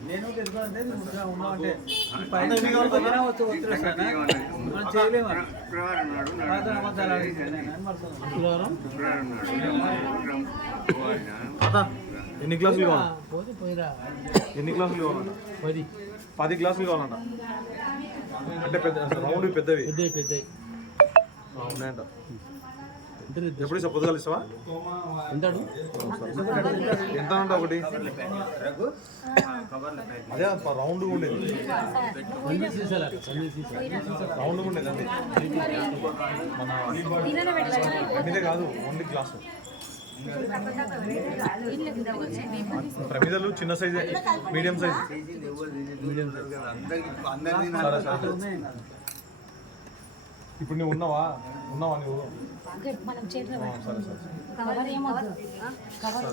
నేను ఎన్ని గ్లాసులు కావాలి ఎన్ని గ్లాసులు కావాలంట పది. పది గ్లాసులు కావాలంట అంటే పెద్ద రౌండ్ పెద్దవి. పెద్దవి పెద్దవి. ఇద్దరు ఎప్పుడు ఇస్తా పొద్దుగాలు ఇస్తావా? ఎంత అంట ఒకటి? అదే రౌండ్ ఉండేది. రౌండ్ ఉండేది అండి మన అన్నిదే కాదు ఓన్లీ గ్లాసు ప్రమిదలు చిన్న సైజే. Medium size. సరే సరే. ఇప్పుడు నువ్వు ఉన్నావా? ఉన్నావా నువ్వు? మనం చేతిలో కవర్ కవర్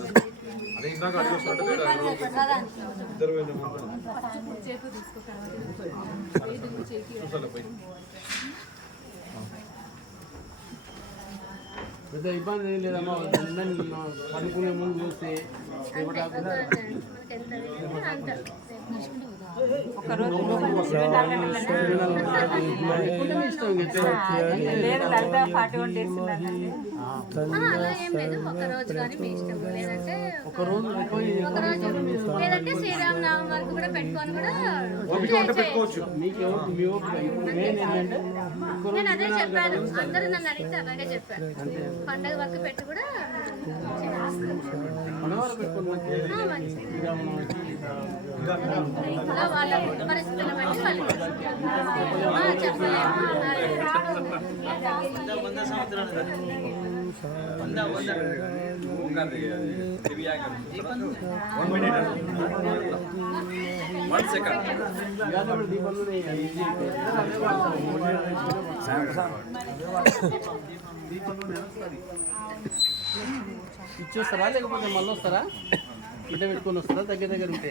పెద్ద ఇబ్బంది ఏం లేదమ్మా అందరినీ పడుకునే ముందు చూస్తే మీ లేదంటే శ్రీరామనవమి వరకు కూడా పెట్టుకొని కూడా నేను అదే చెప్పాను అందరూ నన్ను అడిగితే అలాగే చెప్పాను పండగ వరకు పెట్టి కూడా మంచిది వాళ్ళ పరిస్థితులు బట్టి వాళ్ళు చెప్పలేము ఇచ్చేస్తారా? లేకపోతే మళ్ళీ వస్తారా ఇంట పెట్టుకొని వస్తారా? దగ్గర దగ్గర ఉంటే?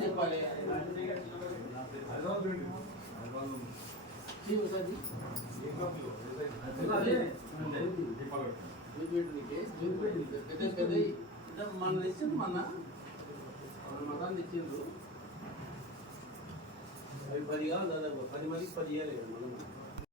చెప్పాలి. పెద్ద. ఇద్ద మన తెచ్చింది మన మతాన్ని తెచ్చిండ్రు అవి పది కావాలి దాదాపు పది మందికి పది ఇవ్వాలి కదా మనం